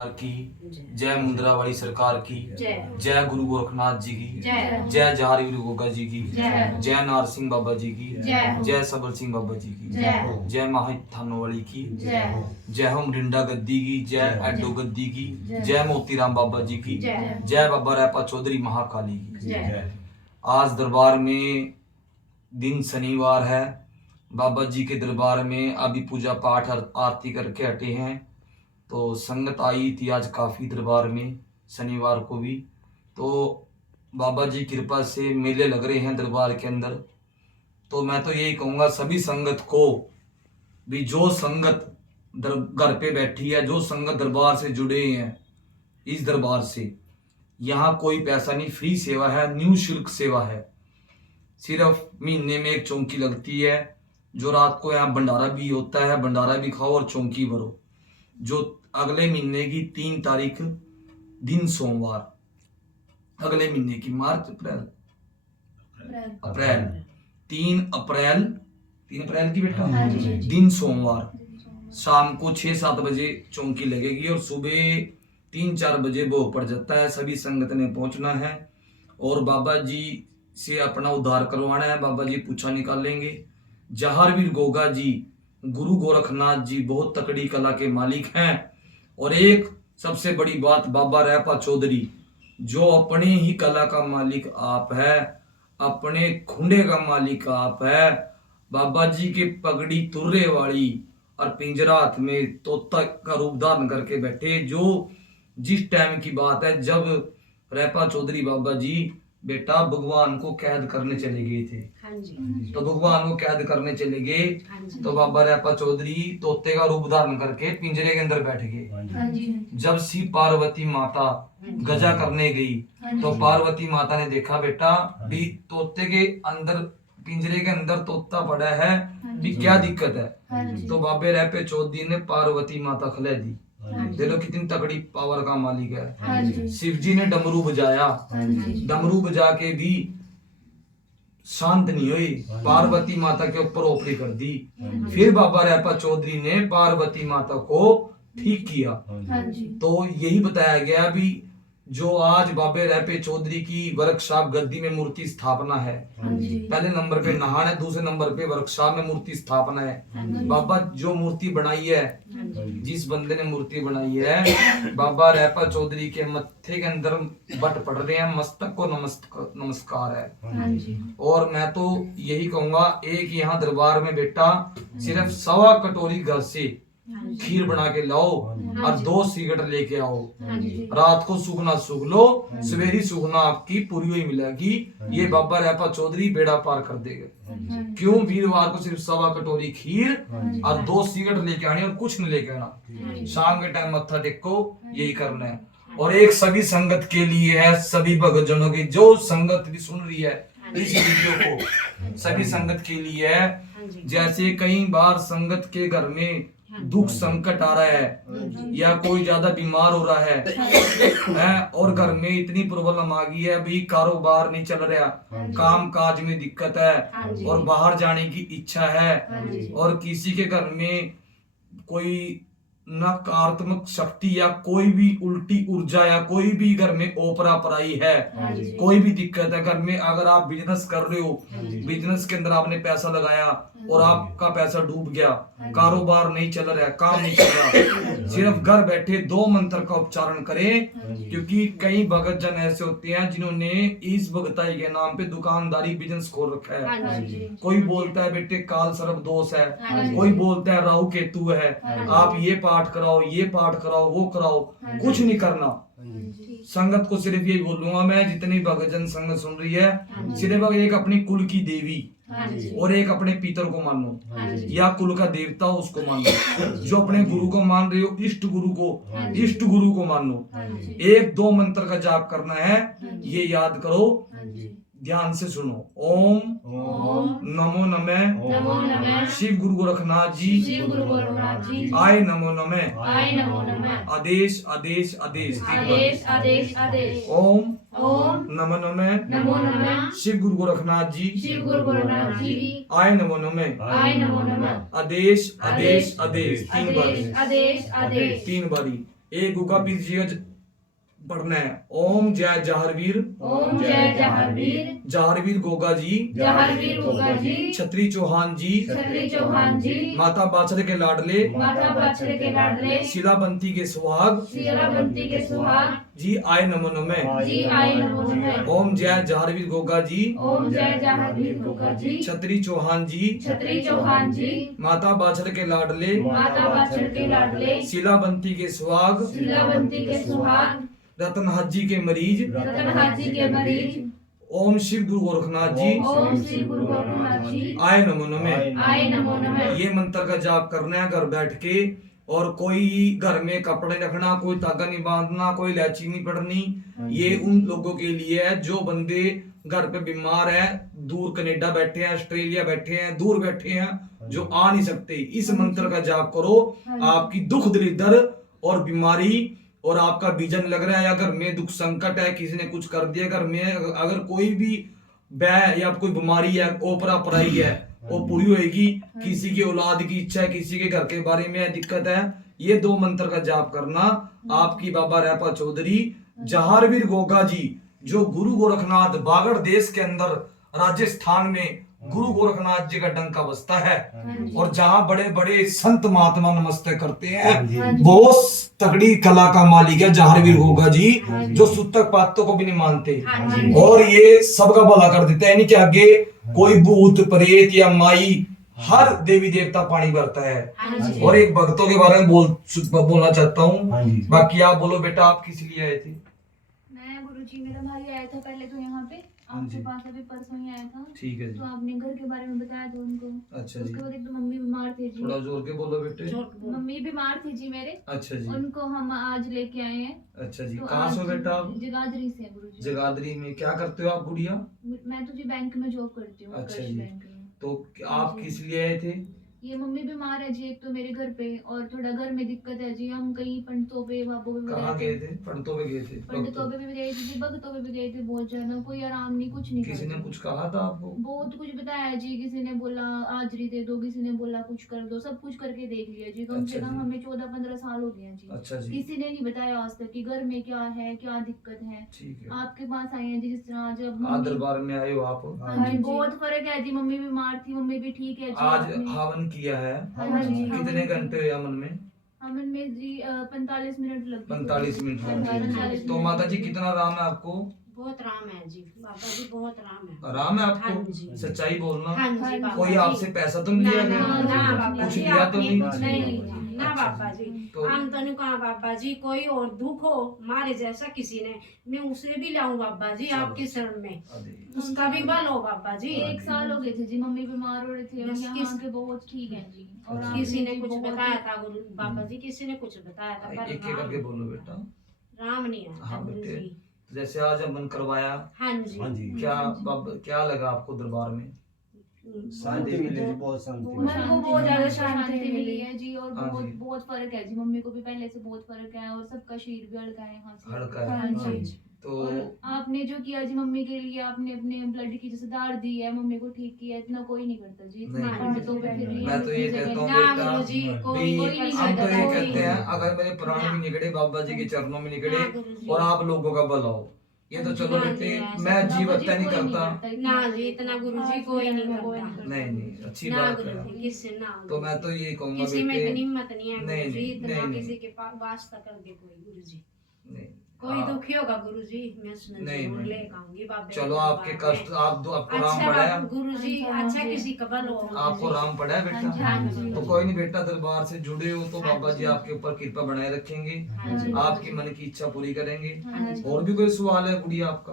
की जय, मुंद्रावाली सरकार की जय, गुरु गोरखनाथ जी की जय, जहारी गुरु गोगा जी की जय, नारसिंह बाबा जी की जय, सबल सिंह बाबा जी की जय, थानोवाली की जय हो, मरिंडा गद्दी की जय, एडो गद्दी की जय, मोतीराम बाबा जी की जय, बाबा रैपा चौधरी महाकाली की। आज दरबार में दिन शनिवार है। बाबा जी के दरबार में अभी पूजा पाठ आरती करके हटे हैं, तो संगत आई थी आज काफ़ी दरबार में शनिवार को भी। तो बाबा जी कृपा से मेले लग रहे हैं दरबार के अंदर। तो मैं तो यही कहूँगा सभी संगत को भी, जो संगत घर पे बैठी है, जो संगत दरबार से जुड़े हैं, इस दरबार से यहाँ कोई पैसा नहीं, फ्री सेवा है, निःशुल्क सेवा है। सिर्फ महीने में एक चौकी लगती है, जो रात को यहाँ भंडारा भी होता है, भंडारा भी खाओ और चौकी भरो। जो अगले महीने की 3 तारीख दिन सोमवार, अगले महीने की मार्च अप्रैल 3 अप्रैल की बेटा दिन सोमवार शाम को 6-7 बजे चौकी लगेगी और सुबह 3-4 बजे भोग पड़ जाता है। सभी संगत ने पहुंचना है और बाबा जी से अपना उद्धार करवाना है। बाबा जी पूछा निकालेंगे। जहारवीर गोगा जी, गुरु गोरखनाथ जी बहुत तकड़ी कला के मालिक हैं। और एक सबसे बड़ी बात, बाबा रैपा चौधरी जो अपने ही कला का मालिक आप है, अपने खुंडे का मालिक आप है। बाबा जी के पगड़ी तुर्रे वाली और पिंजरा हाथ में तोता का रूप धारण करके बैठे। जो जिस टाइम की बात है जब रैपा चौधरी बाबा जी बेटा भगवान को कैद करने चले गए थे। तो भगवान को कैद करने चले गए तो बाबा रैपा चौधरी तोते का रूप धारण करके पिंजरे के अंदर बैठ गए। जब सी पार्वती माता गजा करने गई तो पार्वती माता ने देखा बेटा भी तोते के अंदर, पिंजरे के अंदर तोता पड़ा है, भी क्या दिक्कत है। तो बाबे रैपे चौधरी ने पार्वती माता खिला दी। देखो कितनी तगड़ी पावर का मालिक है। शिव जी ने डमरू बजाया, डमरू बजा के भी शांत नहीं हुई, पार्वती माता के ऊपर ओपरी कर दी। फिर बाबा रैपा चौधरी ने पार्वती माता को ठीक किया। तो यही बताया गया भी जो आज बाबे रैपे चौधरी की वर्कशॉप गद्दी में मूर्ति स्थापना है। पहले नंबर पे नहान है, दूसरे नंबर पे वर्कशॉप में मूर्ति स्थापना है। बाबा जो मूर्ति बनाई है, जिस बंदे ने मूर्ति बनाई है, बाबा रैपा चौधरी के मत्थे के अंदर बट पड़ रहे हैं, मस्तक को नमस्कार है। और मैं तो यही कहूंगा, एक यहाँ दरबार में बेटा सिर्फ 1.25 कटोरी घर से खीर बना के लाओ और 2 सिगरेट लेके आओ। रात को सुगना सुग लो, सवेरी सुगना आपकी पूरी हुई मिलेगी। ये बाबा रैपा चौधरी बेड़ा पार कर देगा। क्यों? वीरवार को सिर्फ 1.25 कटोरी खीर और 2 सिगरेट लेके आनी और कुछ नहीं लेके आना। शाम के टाइम मत्था टेको, यही करना है। और एक सभी संगत के लिए है, सभी भक्तजनों की, जो संगत भी सुन रही है इस वीडियो को, सभी संगत के लिए है। जैसे कई बार संगत के घर में दुख संकट आ रहा है या कोई ज्यादा बीमार हो रहा है और घर में इतनी प्रॉब्लम आ गई है, अभी कारोबार नहीं चल रहा, काम काज में दिक्कत है और बाहर जाने की इच्छा है, और किसी के घर में कोई नकारात्मक शक्ति या कोई भी उल्टी ऊर्जा या कोई भी घर में ओपरा पराई है, कोई भी दिक्कत है घर में। अगर आप बिजनेस कर रहे हो, बिजनेस के अंदर आपने पैसा लगाया और आपका पैसा डूब गया, कारोबार नहीं चल रहा, काम नहीं चल रहा, सिर्फ घर बैठे 2 मंत्र का उच्चारण करें। क्योंकि कई भगत जन ऐसे होते हैं जिन्होंने इस भगताई के नाम पे दुकानदारी बिजनेस खोल रखा है। कोई बोलता है बेटे काल सर्प दोष है, कोई बोलता है राहु केतु है, आप ये पाठ कराओ, ये पाठ कराओ, वो कराओ, कुछ नहीं करना। संगत को सिर्फ यही बोलूंगा मैं, जितनी भगतजन संगत सुन रही है, सिर्फ एक अपनी कुल की देवी और एक अपने पितर को मानो या कुल का देवता उसको मानो। जो अपने गुरु को मान रहे हो, इष्ट गुरु को मानो। 1-2 मंत्र का जाप करना है, ये याद करो, ध्यान से सुनो। ओम नमो नमः शिव गुरु गोरखनाथ जी, आय नमो नमः, आदेश आदेश आदेश, ओम नमो नमः शिव गुरु गोरखनाथ जी, आय नमो नमः, आदेश आदेश आदेश, 3 बारी। एक गुगा बीज पढ़ना है। ओम जय जहरवीर, ओम जय जहावीर, जहरवीर गोगा जी, जहावीर गोगा जी, छत्री चौहान जी, छत्री चौहान जी, माता बाछड़े के लाडले, माता बछड़े के लाडले, शिलाबंती के सुहाग शीलावंती के सुहाग जी आए नमो नमः। जी आए नमो नमः। ओम जय जहरवीर गोगा जी, ओम जय जहावीर गोगा जी, छत्री चौहान जी, छत्री चौहान जी, माता बाछड़ के लाडले, माता बछड़े के लाडले, शिलाबंती के सुहाग, शीलावंती के सुहाग, रतन हाजी के मरीज, रतन हाजी के मरीज, ओम शिव गुरु गोरखनाथ जी, ओम श्री गुरु गोरखनाथ जी, आए नमो नमः। आए नमो नमः। ये मंत्र का जाप करना है घर बैठ के, और कोई घर में कपड़े रखना, कोई धागा नहीं बांधना, कोई इलायची नहीं पड़नी। ये उन लोगों के लिए है जो बंदे घर पे बीमार है, दूर कनाडा बैठे हैं, ऑस्ट्रेलिया बैठे हैं, दूर बैठे हैं, जो आ नहीं सकते। इस मंत्र का जाप करो, आपकी दुख दरिद्र और बीमारी और आपका बीजन लग रहा है, या घर में दुख संकट है, किसी ने कुछ कर दिया घर में, अगर कोई भी बैय या कोई बीमारी है, ओपरा पराई है, वो पूरी होएगी। किसी की औलाद की इच्छा है, किसी के घर के बारे में दिक्कत है, ये 2 मंत्र का जाप करना। आपकी बाबा रैपा चौधरी जहारवीर गोगा जी, जो गुरु गोरखनाथ बागड़ देश के अंदर राजस्थान में गुरु गोरखनाथ जी का डंका बसता है, और जहाँ बड़े बड़े संत महात्मा नमस्ते करते हैं, बहुत तगड़ी कला का मालिक है जहारवीर गोगा जी, जो सूतक पातों को भी नहीं मानते, और ये सबका भला कर देते हैं। यानी कि आगे कोई भूत प्रेत या माई, हर देवी देवता पानी भरता है। और एक भक्तों के बारे में बोलना चाहता हूँ, बाकी आप बोलो बेटा, आप किस लिए आए थे? मैं गुरुजी, मेरा भाई आया था पहले तो यहाँ पे आपके पास, अभी परसों ही आया था। ठीक है जी। तो आपने घर के बारे में बताया था उनको। अच्छा जी। उसके बाद एक तो मम्मी बीमार थे जी, थोड़ा जोर के बोलो बेटे। मम्मी बीमार थी जी मेरे, अच्छा जी। उनको हम आज लेके आए हैं। अच्छा जी। तो कहाँ से हो आज बेटा आप? जगाधरी से हैं गुरुजी। जगाधरी में क्या करते हो आप गुड़िया? मैं तो जी बैंक में जॉब करती हूँ, अच्छा कृषि जी। बैंक में। तो आप किस लिए आए थे? ये मम्मी बीमार है जी, एक तो मेरे घर पे, और थोड़ा घर में दिक्कत है जी। हम कहीं पंडितों पे, बाबों पे कहाँ गए थे? पंडितों पे गए थे? पंडितों पे भी गए थे जी, भगतों पे भी गए थे, बहुत ज्यादा कोई आराम नहीं, कुछ नहीं किसी ने करते। कुछ कहा था आपको? बहुत कुछ बताया जी, किसी ने बोला हाजरी दे दो, किसी ने बोला कुछ कर दो, सब कुछ करके देख लिया जी। कम से अच्छा कम जी। हमें 14-15 साल हो गए हैं जी। अच्छा जी। किसी ने नहीं बताया आज तक कि घर में क्या है, क्या दिक्कत है। ठीक है। आपके पास आए हैं जी, जिस तरह जब आज मम्मी, दरबार में आए हो आप? हाँ जी, बहुत फर्क है जी। मम्मी बीमार थी, मम्मी भी ठीक है जी। आज आपने- हवन किया है? हाँ जी। कितने घंटे हुए हवन में? हवन में जी 45 मिनट लग गए। 45 मिनट हाँ, लगे। 45 तो मिनट माता जी लगे। कितना आराम है आपको? बहुत आराम है जी बाबा जी, बहुत आराम है। आराम है हाँ आपको? जी। सच्चाई बोलना। हाँ जी हाँ जी। बाबा कोई जी। आपसे पैसा तो नहीं लिया ना गया? ना बाबा कुछ जी, लिया तो आपने नहीं? कुछ नहीं लिया। ना अच्छा बाबा जी, तो हम तो नहीं कहा बाबा जी, कोई और दुख हो मारे जैसा किसी ने, मैं उसे भी लाऊं बाबा जी आपकी शरण में, अरे, उसका भी बल हो बाबा जी। 1 साल हो गए थे जी मम्मी बीमार हो रहे थे, और बस यहाँ किस- के बहुत ठीक है जी। और अच्छा। आपने किसी ने जी कुछ बहुत- बताया था गुरु बाबा जी, किसी ने कुछ बताया था, पर एक एक करके बोलो बेटा। राम नहीं आया हाँ गुरु बेटे। जी। जैसे आज हम मन करवाया, हाँ जी। हाँ जी। क्या क्या लगा आपको दरबार में? शांति मिली जी, बहुत शांति बहुत मिली। मन को बहुत ज्यादा शांति मिली मिली है जी। और हाँ बहुत जी। बहुत फर्क है जी, मम्मी को भी पहले से बहुत फर्क है, और सबका शरीर भी हल्का है यहाँ से। हल्का है। हाँ हाँ जी। जी। तो और आपने जो किया जी मम्मी के लिए, आपने अपने ब्लड की जैसे दाढ़ दी है, मम्मी को ठीक किया, इतना कोई नहीं करता जी। इतना नहीं, पंडितों पे फिर भी मैं तो ये इतनी कहता जगह हूँ नहीं- ना बेटा, गुरु जी, भाई, कोई नहीं हम तो करता, ये कोई कहते हैं, नहीं। अगर मेरे प्राण भी निकले बाबा जी के चरणों में निकले, हाँ गुरुजी। और आप लोगों का भला हो, ये तो चलो हाँ जी, बेटे, ऐसा मैं बाबा जीव जी हत्या नहीं कोई करता। इतना। ना जी, इतना गुरु जी कोई नहीं करता। नहीं नहीं, अच्छी ना बात गुरु है। जी, किससे ना तो मैं तो ये कहूंगा किसी में बेटे, इतनी हिम्मत नहीं है नहीं, गुरु जी, नहीं, इतना नहीं, किसी के पास वास्ता कर दे कोई गुरु जी। नहीं, कोई आप- दुखी होगा गुरु जी, मैं सुन नहीं, जरूर नहीं। लेकर आऊंगी बाबे चलो के आपके दरबार कष्ट, में। आपको राम अच्छा पड़ा है, गुरु जी, अच्छा किसी का बल हो आपको राम पड़ा है हाँ जी, बेटा। हाँ जी। तो कोई नहीं बेटा, दरबार से जुड़े हो तो हाँ बाबा जी जी। आपके ऊपर कृपा बनाए रखेंगे, हाँ जी। आपकी मन की इच्छा पूरी करेंगे। हाँ जी। और भी कोई सवाल है गुड़िया आपका?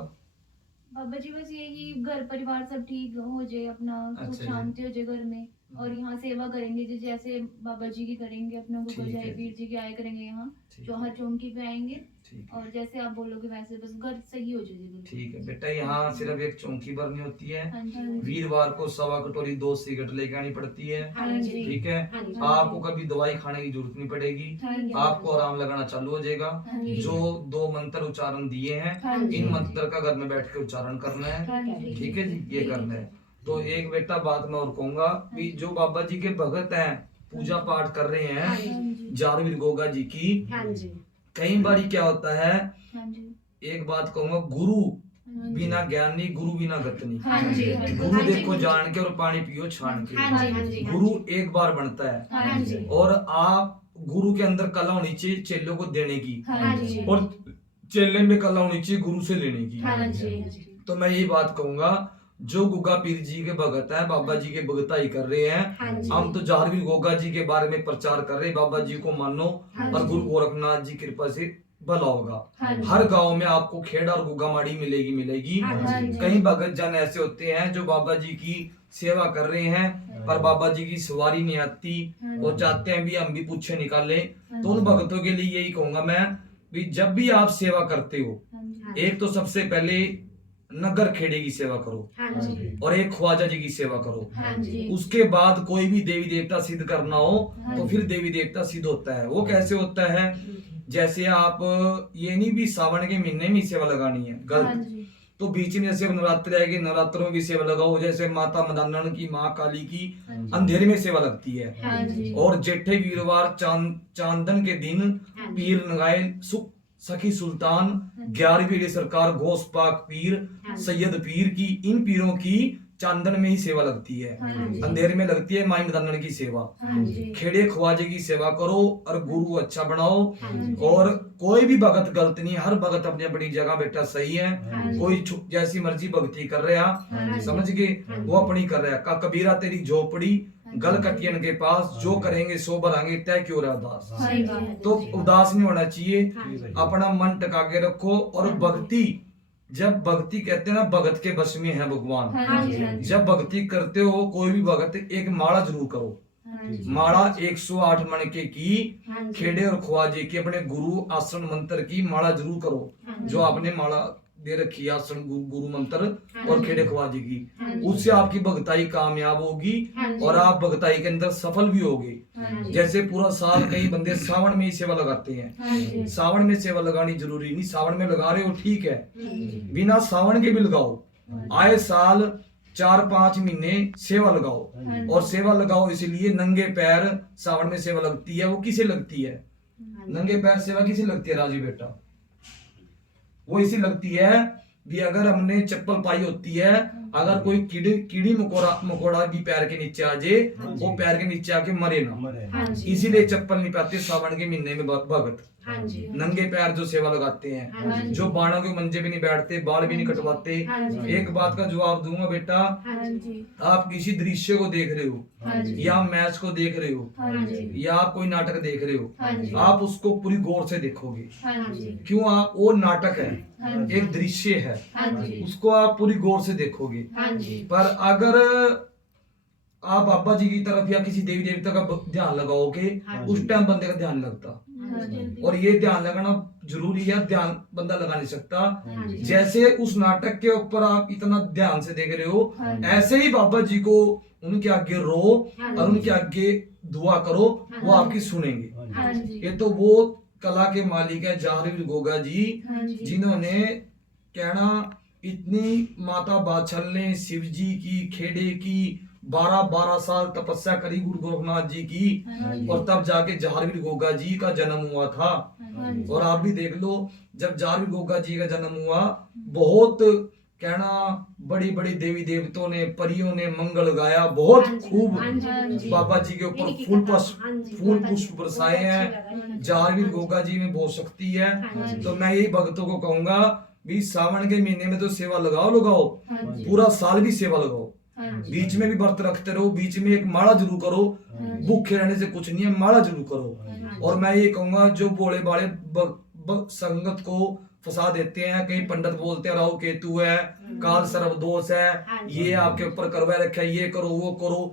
बाबा जी बस यही, घर परिवार सब ठीक हो जाए, अपना अच्छा सुख जी। शांति हो जाए घर में, और यहाँ सेवा करेंगे जी जैसे बाबा जी की करेंगे, अपने ठीक गुरु है। जय वीर जी की आए करेंगे यहाँ, ठीक जो हर चौंकी पे आएंगे, ठीक है, और जैसे आप बोलोगे वैसे, बस घर सही हो जाए बिल्कुल। ठीक है बेटा। यहाँ सिर्फ एक चौंकी भरनी होती है, हाँ जी, हाँ जी। वीरवार को 1.25 कटोरी 2 सिगरेट लेके आनी पड़ती है, हाँ जी। ठीक है। हाँ जी। आपको कभी दवाई खाने की जरूरत नहीं पड़ेगी, हाँ जी। आपको आराम लगाना चालू हो जाएगा। हाँ जी। जो 2 मंत्र उच्चारण दिए हैं, हाँ जी। इन मंत्र का घर में बैठ के उच्चारण करना है, हाँ जी। ठीक है जी, ये करना है। तो एक बेटा बात मैं और कहूंगा भी, जो बाबा जी के भगत हैं, पूजा पाठ कर रहे हाँ हैं जी। जारवीर गोगा जी की, हाँ जी। कई बार क्या होता है, हाँ जी, एक बात कहूंगा, गुरु हाँ जी, बिना ज्ञान नहीं, गुरु बिना गत नहीं। हाँ जी, गुरु हाँ जी, देखो जान के और पानी पियो छान के। हाँ जी, हाँ जी, गुरु एक बार बनता है हाँ जी, और आप गुरु के अंदर कला होनी चाहिए चेलों को देने की, हाँ जी, और चेले में कला होनी चाहिए गुरु से लेने की। हाँ जी, तो मैं यही बात कहूंगा, जो गुग्गा पीर जी के भगत है, बाबा जी के भगताई कर रहे हैं, हाँ जी, हम तो जाहरवीर गोगा जी के बारे में प्रचार कर रहे हैं, बाबा जी को मानो हाँ और जी। गुरु गोरखनाथ जी की कृपा से भला होगा। हाँ जी, हर गांव में आपको खेड़ा और गुग्गा माड़ी मिलेगी। हाँ जी, कई भगत जन ऐसे होते हैं जो बाबा जी की सेवा कर रहे हैं पर बाबा जी की सवारी नहीं आती, और चाहते हैं भी हम भी पूछे निकालें। तो उन भगतों के लिए यही कहूंगा मैं, भी जब भी आप सेवा करते हो, एक तो सबसे पहले नगर खेड़े की सेवा करो, हाँ जी, और एक ख्वाजा जी की सेवा करो। हाँ जी, उसके बाद कोई भी देवी देवता सिद्ध करना हो हाँ तो जी। फिर देवी देवता सिद्ध होता है। वो कैसे होता है, जैसे आप ये नहीं भी सावन के महीने में ही सेवा लगानी है, हाँ गलत। जी, तो बीच में जैसे नवरात्र आएगी, नवरात्रों में भी सेवा लगाओ, जैसे माता मदानन की, माँ काली की हाँ जी, अंधेरे में सेवा लगती है। हाँ जी, और जेठे वीरवार चांदन के दिन हाँ जी, पीर नगाए सुख सखी सुल्तान 11वीं पीढ़ी सरकार गौस पाक पीर हाँ जी, सैयद पीर की, इन पीरों की चांदन में ही सेवा लगती है, हाँ जी, अंधेरे में लगती है माई मदानन की सेवा। हाँ जी, खेड़े ख्वाजे की सेवा करो और गुरु अच्छा बनाओ। हाँ जी, और कोई भी भगत गलत नहीं, हर भगत अपनी अपनी जगह बेटा सही है। हाँ जी, कोई जैसी मर्जी भक्ति कर रहा, हाँ जी, समझ गए, वो अपनी कर रहा। का कबीरा तेरी झोपड़ी गल कटियन के पास, जो करेंगे सो भरांगे तय क्यों रहा उदास। सही बात है। तो उदास नहीं होना चाहिए, हाँ जी, अपना मन टका के रखो। और भक्ति, जब भक्ति कहते हैं ना, भगत के बस में है भगवान। हाँ जी, हाँ जी, जब भक्ति करते हो कोई भी भगत, एक माला जरूर करो। हाँ जी, माला 108 मणके की, हाँ जी, खेड़े और ख्वाजे की, अपने गुरु आसन मंत्र की माला जरूर करो। हाँ जी, जो आपने माला दे रखी है, आसन गुरु मंत्र हाँ और जी, खेड़े ख्वाजे की, हाँ जी, उससे आपकी भक्ताई कामयाब होगी हाँ जी, और आप भक्ताई के अंदर सफल भी होगे। हाँ जी, जैसे पूरा साल कई बंदे सावन में ही सेवा लगाते हैं, हाँ जी, सावन में सेवा लगानी जरूरी नहीं, सावन में लगा रहे हो ठीक है, हाँ जी, बिना सावन के भी लगाओ। आए साल 4-5 महीने सेवा लगाओ, और सेवा लगाओ इसलिए नंगे पैर सावन में सेवा लगती है। वो किसे लगती है, नंगे पैर सेवा किसे लगती है राजू बेटा? वो इसी लगती है भी अगर हमने चप्पल पाई होती है, अगर कोई कीड़ी मकोड़ा भी पैर के नीचे आ जाए, वो पैर के नीचे आके मरे ना, हाँ जी, इसीलिए चप्पल नहीं पाते सावन के महीने में भगत। हाँ जी, नंगे पैर जो सेवा लगाते हैं, हाँ जी, जो बाणों के मंजे भी नहीं बैठते, बाल भी नहीं कटवाते। हाँ जी, एक बात का जवाब दूंगा बेटा, हाँ हाँ जी, जी, आप किसी दृश्य को देख रहे हो, हाँ जी, या मैच को देख रहे हो, हाँ जी, या आप कोई नाटक देख रहे हो, हाँ जी, आप उसको पूरी गौर से देखोगे। हाँ जी, क्यों? आप, वो नाटक है, हाँ जी, एक दृश्य है, हाँ जी, उसको आप पूरी गौर से देखोगे। हाँ जी, पर अगर आप बाबा जी की तरफ या किसी देवी देवता का ध्यान लगाओगे, हाँ उस टाइम बंदे का ध्यान लगता। हाँ जी, और ये ध्यान लगाना जरूरी है, ध्यान बंदा लगा नहीं सकता। हाँ जी, जैसे उस नाटक के ऊपर आप इतना ध्यान से देख रहे हो, हाँ जी, ऐसे ही बाबा जी को उनके आगे रो और उनके आगे दुआ करो, वो आपकी सुनेंगे। हाँ जी, ये तो वो कला के मालिक है जाहरवीर गोगा जी, हाँ जी, जिन्होंने कहना इतनी माता बाछल ने शिव जी की, खेड़े की 12-12 साल तपस्या करी गुरु गोरखनाथ जी की, हाँ जी, और तब जाके जाहरवीर गोगा जी का जन्म हुआ था। हाँ जी, और आप भी देख लो, जब जाहरवीर गोगा जी का जन्म हुआ, बहुत कहना बड़ी बड़ी देवी देवताओं ने, परियों ने मंगल गाया, बहुत हाँ जी, खूब हाँ जी, हाँ जी, बाबा जी के ऊपर इनकी फूल कथा, पुष्प हाँ जी, फूल बहुत पुष्प अच्छी, बरसाए बहुत हैं। अच्छी लगा। जाहरवीर हाँ जी, गोगा जी में बहुत शक्ति है। हाँ जी, तो मैं यही भक्तों को कहूंगा भी सावन के महीने में तो सेवा लगाओ, हाँ जी, पूरा साल भी सेवा लगाओ, हाँ जी, बीच में भी व्रत रखते रहो, बीच में एक माला जरूर करो। भूखे रहने से कुछ नहीं है, माला जरूर करो। और मैं ये कहूंगा, जो भोले भाले संगत को फंसा देते हैं, कई पंडित बोलते हैं राहु केतु है, काल सर्व दोष है, ये आपके ऊपर करवा रखा है, ये करो वो करो,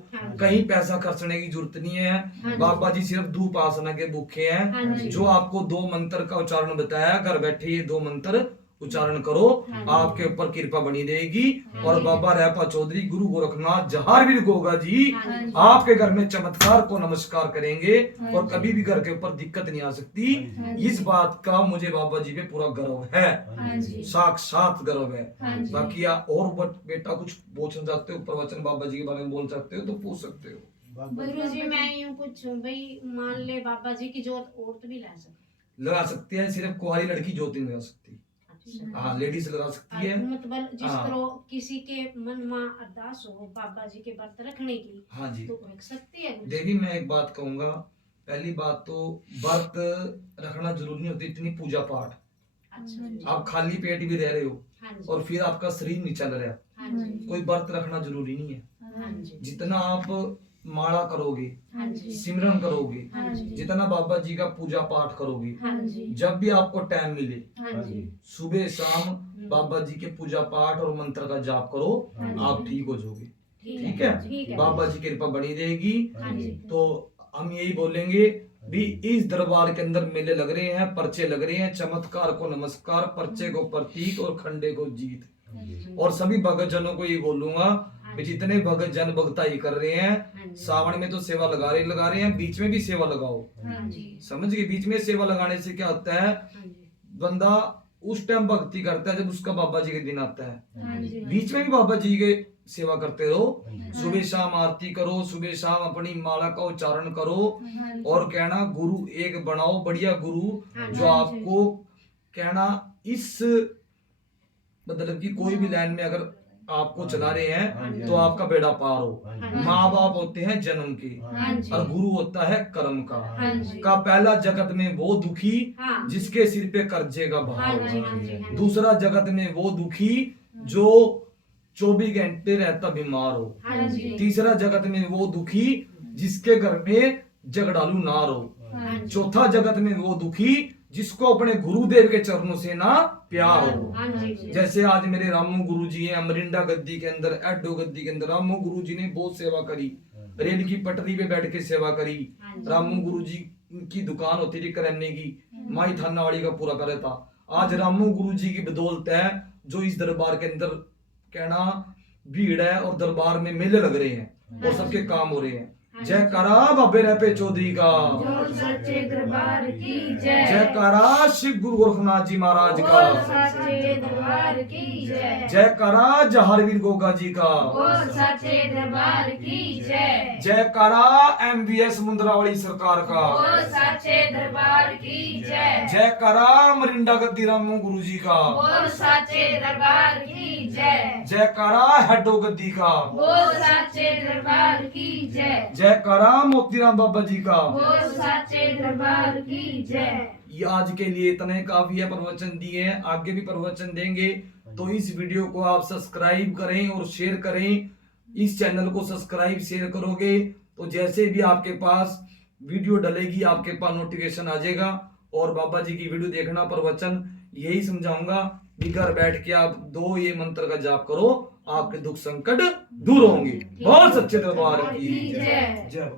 कहीं पैसा खर्चने की जरूरत नहीं है। बाबा जी सिर्फ धूप आसना के भूखे हाँ हैं। जी, जो आपको 2 मंत्र का उच्चारण बताया, घर बैठे ये 2 मंत्र उच्चारण करो, आपके ऊपर कृपा बनी रहेगी। और बाबा रेपा चौधरी गुरु गोरखनाथ जाहरवीर गोगा जी हाँ जी, आपके घर में चमत्कार को नमस्कार करेंगे, और कभी भी घर के ऊपर दिक्कत नहीं आ सकती। इस बात का मुझे बाबा जी पे पूरा गर्व है, हाँ जी, साक्षात गर्व है। हाँ जी, बाकी आप और बेटा कुछ पूछना चाहते हो, प्रवचन बाबा जी के बारे में बोल सकते हो तो पूछ सकते हो। गुरु जी मैं यूँ पूछूं भाई, मान ले बाबा जी की जोत औरत भी ला सकती, लगा सकते हैं, सिर्फ कुंवारी लड़की ज्योति नहीं लगा सकती। अच्छा। हाँ, लेडीज लगा सकती है। मतलब जिस हाँ। तरह किसी के मन में अरदास हो बाबा जी के व्रत रखने की, हाँ जी, तो रख सकती है। देवी मैं एक बात कहूंगा, पहली बात तो व्रत रखना जरूरी नहीं होती, इतनी पूजा पाठ। अच्छा जी। आप खाली पेट भी रह रहे हो हाँ जी। और फिर आपका शरीर नहीं चल रहा, हाँ जी। कोई व्रत रखना जरूरी नहीं है। हाँ जी। जितना आप माला करोगे, हाँ जी। सिमरन करोगे, हाँ जी। जितना बाबा जी का पूजा पाठ करोगे, हाँ जी। जब भी आपको टाइम मिले हाँ जी। सुबह शाम बाबा जी के पूजा पाठ और मंत्र का जाप करो, हाँ जी। आप ठीक हो जाओगे। ठीक ठीक है, है। बाबा जी की कृपा बनी रहेगी। हाँ जी। तो हम यही बोलेंगे भी इस दरबार के अंदर मेले लग रहे हैं, पर्चे लग रहे हैं, चमत्कार को नमस्कार, पर्चे को प्रतीक और खंडे को जीत। और सभी भगत जनों को ये बोलूंगा भी जितने भगत जन भक्ताई कर रहे हाँ हैं, जी। सावन में तो सेवा लगा रहे हैं, बीच में भी सेवा लगाओ। हाँ जी। समझ गए, बीच में सेवा लगाने से क्या होता है, हाँ जी। बंदा उस टाइम भक्ति करता है जब उसका बाबा जी के दिन आता है। हाँ जी। बीच में भी बाबा जी के सेवा करते रहो, सुबह शाम आरती करो, सुबह शाम अपनी माला का उच्चारण करो हाँ जी। और कहना गुरु एक बनाओ, बढ़िया गुरु हाँ जो आपको कहना इस मतलब कि कोई भी लाइन में अगर आपको चला रहे हैं तो आपका बेड़ा पार हो। हाँ माँ बाप होते हैं जन्म के हाँ जी। और गुरु होता है कर्म का। हाँ जी। का पहला जगत में वो दुखी हाँ। जिसके सिर पे कर्जे का हाँ भार जी। हो। हाँ जी। हाँ जी। दूसरा जगत में वो दुखी जो 24 घंटे रहता बीमार हो। हाँ जी। तीसरा जगत में वो दुखी जिसके घर में झगड़ालू नार हो। हाँ जी। चौथा जगत में वो दुखी जिसको अपने गुरुदेव के चरणों से ना प्यार हो। हाँ जी। जैसे आज मेरे रामू गुरु जी हैं अमरिंडा गद्दी के अंदर, एडो गद्दी के अंदर। रामू गुरु जी ने बहुत सेवा करी, रेल की पटरी पे बैठ के सेवा करी। हाँ जी। रामू गुरु जी की दुकान होती थी करेने की, माई थाना वाली का पूरा करे था। आज रामू गुरु जी की बदौलत है जो इस दरबार के अंदर कहना भीड़ है और दरबार में मेले लग रहे हैं और सबके काम हो रहे हैं। जय करा बाबे रपे चौधरी का, बोल सच्चे दरबार की जय। जय करा श्री गुरु गोरखनाथ जी महाराज बोल का, सच्चे दरबार की जय। जय करा जहारवीर गोगा जी का, बोल सच्चे दरबार की जय। जय करा MVS मुंद्रावली सरकार का, बोल सच्चे दरबार की जय। जय करा मरिंडा गद्दी रामू गुरु जी का, बोल सच्चे दरबार की जय। जय करा हेडो गद्दी का, बोल सच्चे दरबार की जय। जय करा मोतीराम बाबा जी का। बोल सच्चे दरबार की जय। ये आज के लिए इतने काफी है, प्रवचन दिए हैं, आगे भी प्रवचन देंगे। तो इस वीडियो को आप सब्सक्राइब करें और शेयर करें। इस चैनल को सब्सक्राइब शेयर करोगे तो जैसे भी आपके पास वीडियो डलेगी आपके पास नोटिफिकेशन आ जाएगा। और बाबा जी की वीडियो देखना, प्रवचन यही समझाऊंगा कि घर बैठ के आप 2 ये मंत्र का जाप करो, आपके दुख संकट दूर होंगे। बहुत सच्चे दरबार की जय। जय।